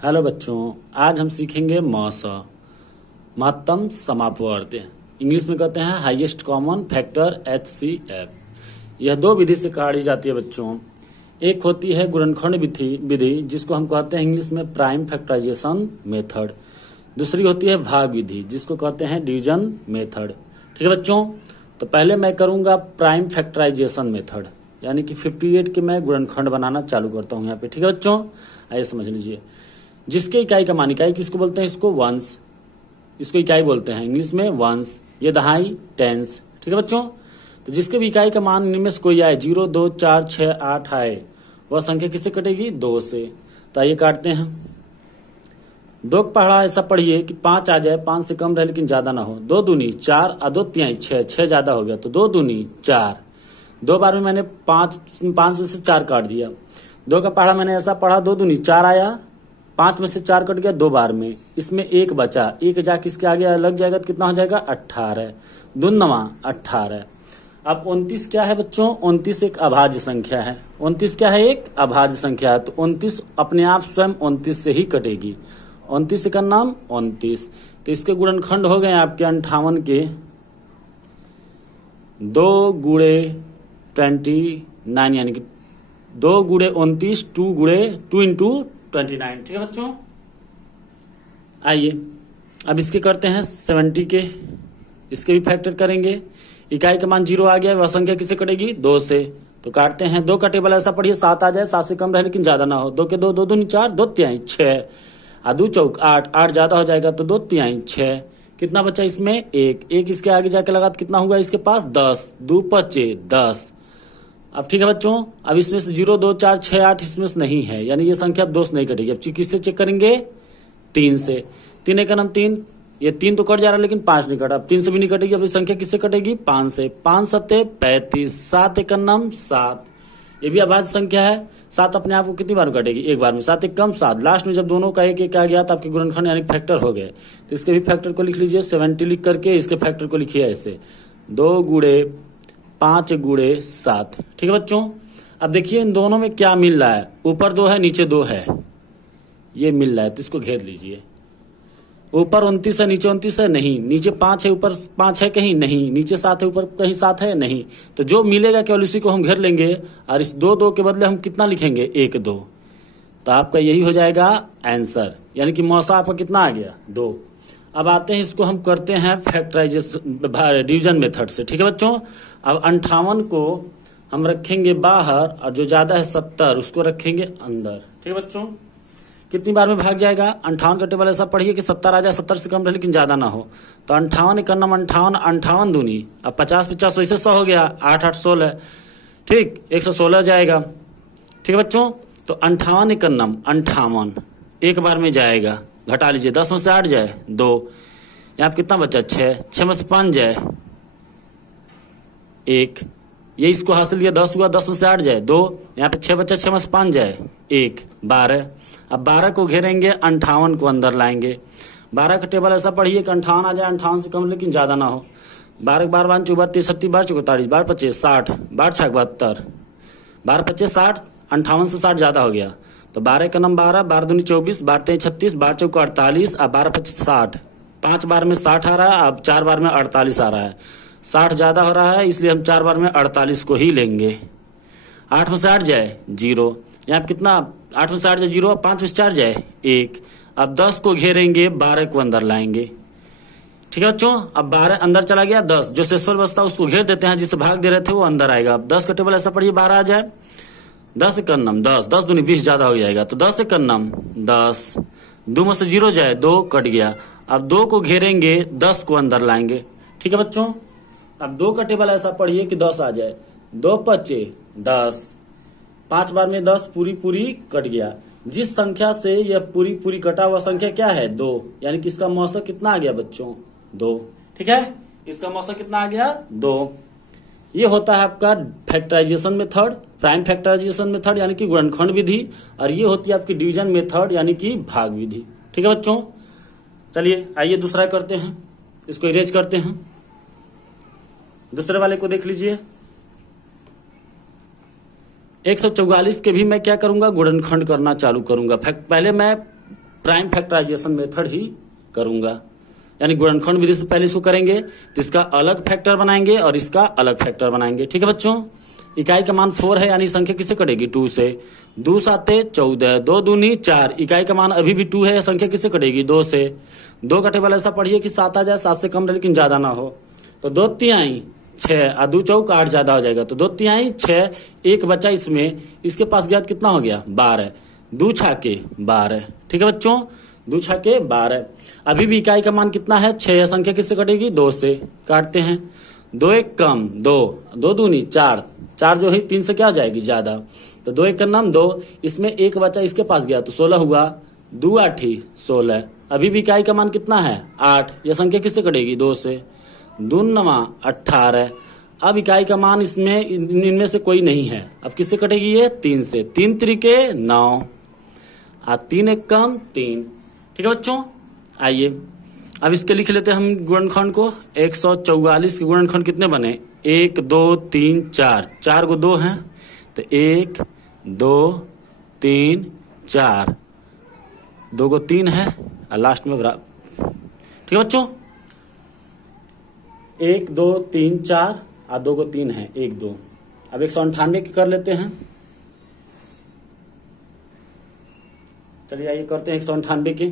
Hello बच्चों, आज हम सीखेंगे महत्तम समापवर्त। इंग्लिश में कहते हैं हाईएस्ट कॉमन फैक्टर HCF। यह दो विधि से काढ़ी जाती है बच्चों। एक होती है गुणनखंड विधि जिसको हम कहते हैं इंग्लिश में प्राइम फैक्टराइजेशन मेथड। दूसरी होती है भाग विधि जिसको कहते हैं डिवीजन मेथड। ठीक है बच्चों, तो पहले मैं करूंगा प्राइम फैक्टराइजेशन मेथड, यानी कि 58 के मैं गुणनखंड बनाना चालू करता हूं यहाँ पे। ठीक है बच्चों, आइए समझ लीजिए। जिसके इकाई का मान, इकाई किसको बोलते हैं? इसको वंस, इसको इकाई बोलते हैं इंग्लिश में वंस। ये दहाई टेंस। ठीक है बच्चों, तो जिसके भी इकाई का मान इनमें से कोई आए, 0, 2, 4, 6, 8 आए, वह संख्या किससे कटेगी? 2 से। तो आइए काटते हैं। 2 का पहाड़ा ऐसा पढ़िए कि 5 आ जाए, 5 से कम रहे लेकिन ज्यादा ना हो। 2 दूनी 4 और 2 तिहाई 6, 6 ज्यादा हो गया तो 2 दूनी 4। 2 बार में मैंने 5 में से 4 काट दिया। 2 का पहाड़ा मैंने ऐसा पढ़ा, 2 दूनी 4 आया, 5 में से 4 कट गया 2 बार में, इसमें 1 बचा, 1 जाके इसके आगे लग जाएगा तो कितना हो जाएगा? 18। दूनवा 18। अब 29 क्या है बच्चों? 29 एक अभाज्य संख्या है। 29 क्या है? एक अभाज्य संख्या है। तो 29 अपने आप स्वयं 29 से ही कटेगी। 29 का नाम 29। तो इसके गुणनखंड हो गए आपके 58 के 2 गुणे 29, यानी कि 2 गुणे 29, 2 इंटू 29। ठीक है बच्चों, आइए अब इसके करते हैं 70 के। इसके भी फैक्टर करेंगे। इकाई का मान 0 आ गया, वह संख्या किससे कटेगी? 2 से। तो काटते हैं। 2 का टेबल ऐसा पढ़िए, 7 आ जाए, 7 से कम रहे लेकिन ज्यादा ना हो। 2 के 2, 2 दूनी 4, 2 तिहाई 6, 2 चौक 8, 8 ज्यादा हो जाएगा तो 2 तिहाई 6। कितना बचा इसमें? 1 इसके आगे जाके लगा तो कितना हुआ इसके पास? 10, 2 पचे 10। अब ठीक है बच्चों, अब इसमें से 0, 2, 4, 6, 8 इसमें से नहीं है, यानी ये संख्या अब 2 से नहीं कटेगी। अब किससे चेक करेंगे? 3 से। 3 का नाम 3, ये 3 तो कट जा रहा है लेकिन 5 नहीं कटा। अब 3 से भी नहीं कटेगी। अब ये संख्या किससे कटेगी? 5 से। 5 सत्ते 35, 7 का नाम 7। ये भी अभाज्य संख्या है। 7 अपने आप को कितनी बार कटेगी? एक बार में। 7 एक कम 7। लास्ट में जब दोनों का एक आ गया तो आपके गुणनखंड यानी फैक्टर हो गए। तो इसके भी फैक्टर को लिख लीजिए। 70 लिख करके इसके फैक्टर को लिखिए ऐसे, 2 गुणे 5 गुणे 7। ठीक है बच्चों, अब देखिए इन दोनों में क्या मिल रहा है। ऊपर 2 है, नीचे 2 है, ये मिल रहा है तो इसको घेर लीजिए। ऊपर 29 है, नीचे 29 है, नहीं। नीचे 5 है, ऊपर 5 है कहीं, नहीं। नीचे 7 है, ऊपर कहीं 7 है, नहीं। तो जो मिलेगा केवल उसी को हम घेर लेंगे और इस 2 के बदले हम कितना लिखेंगे? 1, 2। तो आपका यही हो जाएगा आंसर, यानी कि मौसा आपका कितना आ गया? 2। अब आते हैं, इसको हम करते हैं फैक्टराइजेशन डिवीजन मेथड से। ठीक है बच्चों, अब 58 को हम रखेंगे बाहर और जो ज्यादा है 70 उसको रखेंगे अंदर। ठीक है बच्चों, कितनी बार में भाग जाएगा? 58 का टेबल ऐसा पढ़िए कि 70 आ जाए, 70 से कम रहे लेकिन ज्यादा ना हो। तो 58 का नाम 58, 58 दूनी, अब 50 50 वैसे 100 हो गया, 8 8 16, ठीक, 116 जाएगा। ठीक है बच्चों, तो 58 का नाम 58 एक बार में जाएगा। घटा लीजिए, 10 में से 8 जाए 2, यहाँ पे कितना बचा? 6, 6 में से 5 जाए 1, ये इसको हासिल किया, 10 हुआ, 10 में से 8 जाए 2, यहाँ पे 6 बचा, 6 में से 5 जाए 1, 12। अब 12 को घेरेंगे, 58 को अंदर लाएंगे। 12 का टेबल ऐसा पढ़िए कि 58 आ जाए, 58 से कम लेकिन ज्यादा ना हो। 12 12 5 32 36 12 44 12 25 60 12 6 72 12 25 60, 58 से 60 ज्यादा हो गया तो 12 का नाम 12, 12 दूनी 24, 12 तेईस 36, 12 चौक 48, अब 12 25 60। 5 बार में 60 आ रहा है, अब 4 बार में 48 आ रहा है। 60 ज्यादा हो रहा है इसलिए हम 4 बार में 48 को ही लेंगे। 8 में से 8 जाए 0, यहाँ पे कितना? 8 में से 8 जाए 0, 5 में से 4 जाए 1। अब 10 को घेरेंगे, 12 को अंदर लाएंगे। ठीक है बच्चों, अब 12 अंदर चला गया, 10 जो शेषफल बचता उसको घेर देते हैं, जिसे भाग दे रहे थे वो अंदर आएगा। अब 10 का टेबल ऐसा पढ़िए, 12 आ जाए, 10 का नाम 10, 10 दूनी 20 ज्यादा हो जाएगा तो 10 का नाम 10। 2 में से 0 जाए 2, कट गया। अब 2 को घेरेंगे, 10 को अंदर लाएंगे। ठीक है बच्चों, अब 2 का टेबल ऐसा पढ़िए कि 10 आ जाए, 2 पचे 10, 5 बार में 10 पूरी कट गया। जिस संख्या से यह पूरी कटा हुआ संख्या क्या है? 2, यानी कि इसका मौसा कितना आ गया बच्चों? 2। ठीक है, इसका मौसा कितना आ गया? 2। ये होता है आपका factorisation method, prime factorisation method यानी कि गुणनखंड विधि, और ये होती है आपकी डिवीजन मेथड यानी कि भाग विधि। ठीक है बच्चों, चलिए आइए दूसरा करते हैं, इसको इरेज करते हैं। दूसरे वाले को देख लीजिए। 144 के भी मैं क्या करूंगा? गुणनखंड करना चालू करूंगा। पहले मैं प्राइम फैक्टराइजेशन मेथड ही करूंगा। यानी गुणनखंड विधि से पहले इसको करेंगे तो इसका अलग फैक्टर बनाएंगे और इसका अलग फैक्टर बनाएंगे। ठीक है बच्चों, इकाई का मान 4 है यानी संख्या किससे कटेगी 2 से। 2 साते 14, 2 दूनी 4, इकाई का मान अभी भी 2 है, संख्या किससे कटेगी 2 से। 2 का टेबल ऐसा पढ़िए कि 7 आ जाए, 7 से कम रहे लेकिन ज्यादा ना हो। तो 2 तिहाई 6 और 2 चौक 8 ज्यादा हो जाएगा। तो 2 तिहाई 6, एक बचा इसमें, इसके पास गया कितना हो गया 12, 2 छाके 12। ठीक है बच्चों, 2 छाके 12। अभी भी इकाई का मान कितना है 6 है, संख्या किससे कटेगी 2 से। काटते हैं, 2 एक कम 2, 2 दूनी 4, 4 जो है 3 से क्या हो जाएगी ज्यादा। तो 2 एक का नाम 2, इसमें एक बचा इसके पास गया तो 16 हुआ, 2 8 16। अभी भी इकाई का मान कितना है 8, यह संख्या किससे कटेगी 2 से। 2 9 18। अब इकाई का मान इसमें इनमें से कोई नहीं है, अब किससे कटेगी ये 3 से। 3 त्रिके 9 और 3 एक कम 3। ठीक है बच्चों, आइए अब इसके लिख लेते हैं हम गुणनखंड को। 144 के गुणनखंड कितने बने 1 2 3 4, 4 को 2 हैं तो 1 2 3 4, 2 को 3 है और लास्ट में बराबर। ठीक है बच्चों, 1 2 3 4 और 2 को 3 है 1 2। अब 198 की कर लेते हैं। चलिए आइए करते हैं 198 की।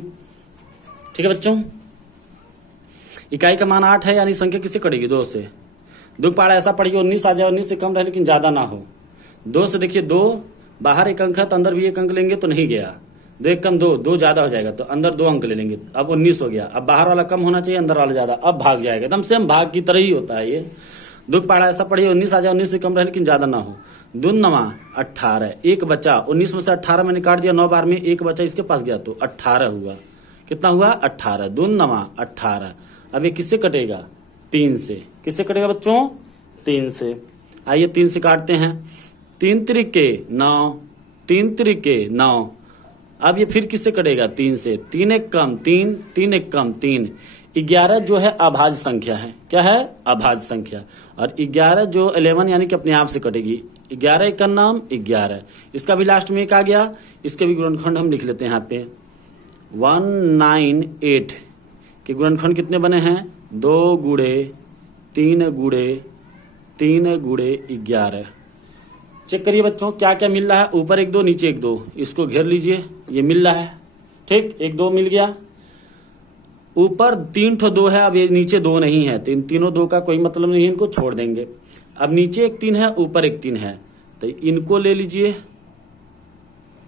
ठीक है बच्चों, इकाई का मान 8 है यानी संख्या किससे कटेगी 2 से। 2 पाड़ा ऐसा पढ़िए 19 आ जाए, 19 से कम रहे लेकिन ज्यादा ना हो। 2 से देखिए 2 बाहर एक अंक है तो अंदर भी एक अंक लेंगे तो नहीं गया। 2 एक कम 2, 2 ज्यादा हो जाएगा तो अंदर 2 अंक ले लेंगे, अब 19 हो गया। अब बाहर वाला कम होना चाहिए, अंदर वाला ज्यादा, अब भाग जाएगा। एकदम सेम भाग की तरह ही होता है ये। 2 पाड़ा ऐसा पढ़िए 19 आ जाए, 19 से कम रहे लेकिन ज्यादा ना हो। 2 9 18, एक बचा 19 में से 18 मैंने काट दिया, 9 बार में एक बचा इसके पास गया तो 18 हुआ। कितना हुआ 18, 2 9 18। अब ये किससे कटेगा 3 से। किससे कटेगा बच्चों 3 से। आइए 3 से काटते हैं, 3 त्रिके 9, 3 त्रिके 9। अब ये फिर किससे कटेगा 3 से। 3 एक कम 3, 3 एक कम 3। 11 जो है अभाज्य संख्या है। क्या है अभाज्य संख्या। और 11 जो 11 यानी कि अपने आप से कटेगी। 11 का नाम 11, इसका भी लास्ट में एक आ गया। इसके भी गुणनखंड हम लिख लेते हैं यहाँ पे। 198 के गुणनखंड कितने बने हैं 2 गुणे 3 गुणे 3 गुणे 11। चेक करिए बच्चों क्या क्या मिल रहा है। ऊपर 1 2 नीचे 1 2, इसको घेर लीजिए, ये मिल रहा है। ठीक, 1 2 मिल गया। ऊपर 3 ठो 2 है, अब ये नीचे 2 नहीं है तो इन तीनों 2 का कोई मतलब नहीं है, इनको छोड़ देंगे। अब नीचे 1 3 है, ऊपर 1 3 है तो इनको ले लीजिए।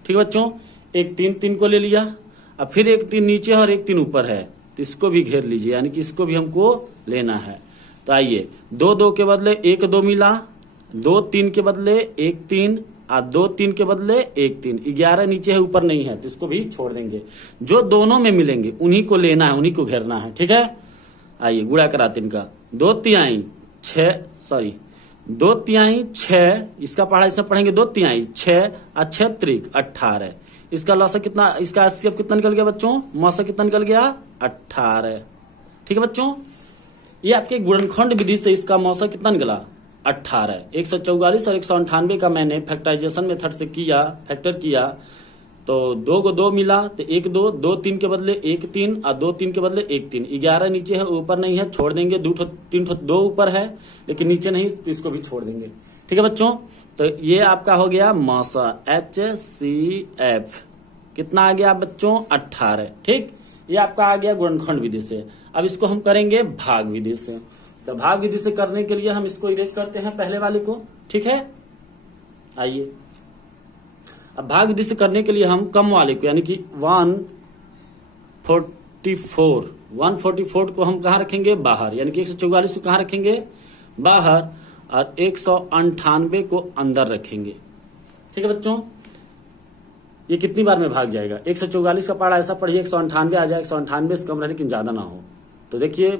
ठीक है बच्चों, 1 3 3 को ले लिया। अब फिर 1 3 नीचे और 1 3 ऊपर है तो इसको भी घेर लीजिए, यानी कि इसको भी हमको लेना है। तो आइए 2 2 के बदले 1 2 मिला, 2 3 के बदले 1 3 और 2 3 के बदले 1 3। 11 नीचे है ऊपर नहीं है तो इसको भी छोड़ देंगे। जो दोनों में मिलेंगे उन्हीं को लेना है, उन्हीं को घेरना है। ठीक है, आइए गुणा कराते इनका। 2 तिहाई 6, इसका पढ़ाई से पढ़ेंगे 2 तिहाई 6 और 6 त्रिक 18। इसका लौसा कितना, इसका 80 अब कितना निकल गया बच्चों, मौसा कितना निकल गया 18। ठीक है बच्चों, ये आपके गुणनखंड विधि से इसका मौसा कितना निकला 18। 144 और 198 का मैंने फैक्टराइजेशन मेथड से किया, फैक्टर किया तो 2 को 2 मिला तो 1 2, 2 3 के बदले 1 3 और 2 3 के बदले 1 3। 11 नीचे है ऊपर नहीं है, छोड़ देंगे। 2 3 2 ऊपर है लेकिन नीचे नहीं तो इसको भी छोड़ देंगे। ठीक है बच्चों, तो ये आपका हो गया मौसा HCF। कितना आ गया बच्चों 18। ठीक, ये आपका आ गया गुणनखंड विधि से। अब इसको हम करेंगे भाग विधि से। तो भाग विधि से करने के लिए हम इसको इरेज करते हैं पहले वाले को। ठीक है, आइए अब भाग विधि से करने के लिए हम कम वाले को यानी कि 144 को हम कहाँ रखेंगे बाहर, यानी कि 144 को कहाँ रखेंगे बाहर और 198 को अंदर रखेंगे। ठीक है बच्चों, ये कितनी बार में भाग जाएगा 144 का पहाड़ा ऐसा पढ़िए 198 आ जाए, 198 से कम रहे लेकिन ज्यादा ना हो। तो देखिए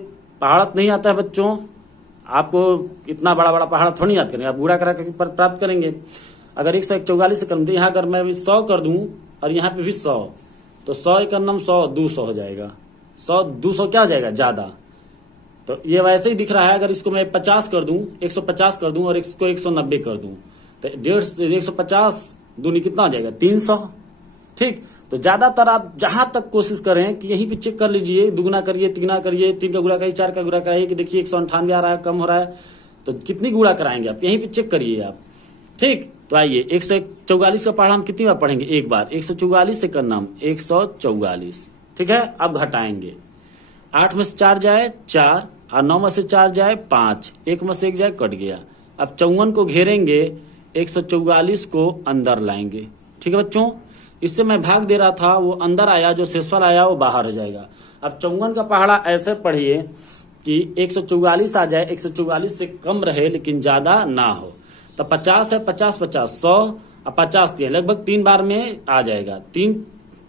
पहाड़त नहीं आता है बच्चों, आपको इतना बड़ा बड़ा पहाड़ थोड़ी याद करेंगे, आप गुणा करा कर प्राप्त करेंगे। अगर 144 से कम, तो यहाँ अगर मैं 100 कर दूं और यहाँ पे भी 100 तो 100 एक नम 100 200 हो जाएगा। 100 200 क्या हो जाएगा ज्यादा। तो ये वैसे ही दिख रहा है। अगर इसको मैं 50 कर दूं, 150 कर दूं और इसको 190 कर दूं तो 150 दूनी कितना हो जाएगा 300। ठीक, तो ज्यादातर आप जहां तक कोशिश करें कि यहीं पे चेक कर लीजिए, दुगुना करिए, तिगुना करिए, 3 का गुणा करिए, 4 का गुणा कराइए कि देखिए 198 आ रहा है, कम हो रहा है, तो कितनी गुणा कराएंगे आप, यहीं पे चेक करिए आप। ठीक, तो आइए 144 का पहाड़ा हम कितनी बार पढ़ेंगे, एक बार। 144 से करना हम 144, ठीक है। अब घटाएंगे, 8 में से 4 जाए 4, और 9 में से 4 जाए 5, 1 में से 1 जाए, कट गया। अब 54 को घेरेंगे, 144 को अंदर लाएंगे, ठीक है बच्चों। इससे मैं भाग दे रहा था, वो अंदर आया, जो शेषफल आया वो बाहर हो जाएगा। अब 54 का पहाड़ा ऐसे पढ़िए कि 144 आ जाए, 144 से कम रहे लेकिन ज्यादा ना हो। तो 50 है, 50 50 100 और 50 दिए, लगभग 3 बार में आ जाएगा। 3,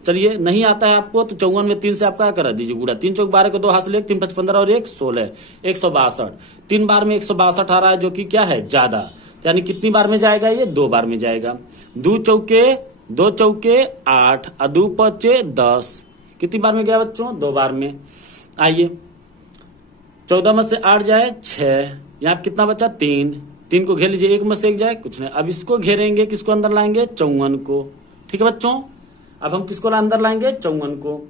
चलिए नहीं आता है आपको तो 54 में 3 से आप क्या करा दीजिए गुणा, 3 चौक 12 को 2 हाथ से 3 5 15 और 1 16, 162। 3 बार में 162 आ रहा है, जो कि क्या है, ज्यादा। यानी कितनी बार में जाएगा ये, 2 बार में जाएगा। 2 चौके 8 और 2 5 10, कितनी बार में गया बच्चों, 2 बार में। आइए 14 में से 8 जाए 6, यहाँ कितना बचा 3, 3 को घेर लीजिए, 1 में से 1 जाए, कुछ नहीं। अब इसको घेरेंगे, किसको अंदर लाएंगे, 54 को, ठीक है बच्चों। अब हम किसको अंदर लाएंगे, 54 को।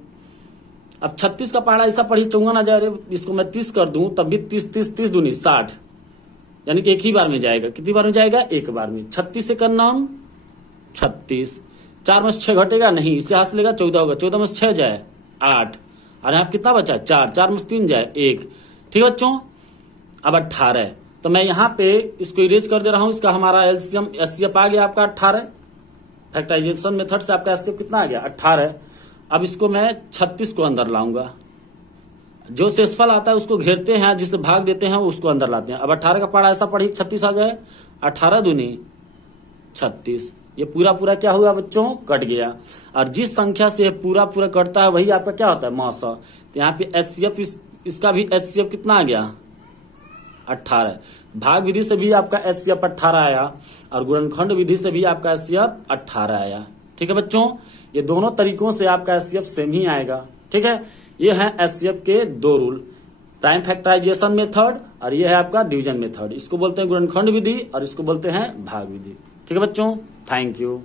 अब 36 का पहाड़ा ऐसा पढ़ी, 54 आ जाए, इसको मैं 30 कर दूं तब भी 30 30 30 दूनी 60, यानी कि एक ही बार में जाएगा। कितनी बार में जाएगा, एक बार में। 36 से करना हम 36, 4 में से 6 घटेगा नहीं, इससे हाथ से लेगा 14 होगा, 14 में से 6 जाए 8, और यहाँ कितना बचा 4, 4 में से 3 जाए 1, ठीक है बच्चों। अब 18, तो मैं यहाँ पे इसको इरेज कर दे रहा हूं, इसका हमारा एलसीएम एचसीएफ आ गया आपका 18। फैक्टराइजेशन मेथड से आपका एचसीएफ कितना आ गया, 18। अब इसको मैं 36 को अंदर लाऊंगा, जो शेषफल आता है उसको घेरते हैं, जिसे भाग देते हैं उसको अंदर लाते हैं। अब 18 का पहाड़ा ऐसा पढ़ी, 36 आ जाए, 18 दूनी 36, ये पूरा पूरा क्या हुआ बच्चों, कट गया। और जिस संख्या से पूरा पूरा कटता है वही आपका क्या होता है, मौसा। तो यहाँ पे एचसीएफ, इसका भी एचसीएफ कितना आ गया, 18। भाग विधि से भी आपका एचसीएफ 18 आया, और गुणनखंड विधि से भी आपका एचसीएफ 18 आया, ठीक है बच्चों। ये दोनों तरीकों से आपका एचसीएफ सेम ही आएगा, ठीक है। ये है एचसीएफ के 2 रूल, प्राइम फैक्टराइजेशन मेथड और ये है आपका डिवीजन मेथड। इसको बोलते हैं गुणनखंड विधि और इसको बोलते हैं भाग विधि, ठीक है बच्चों। Thank you.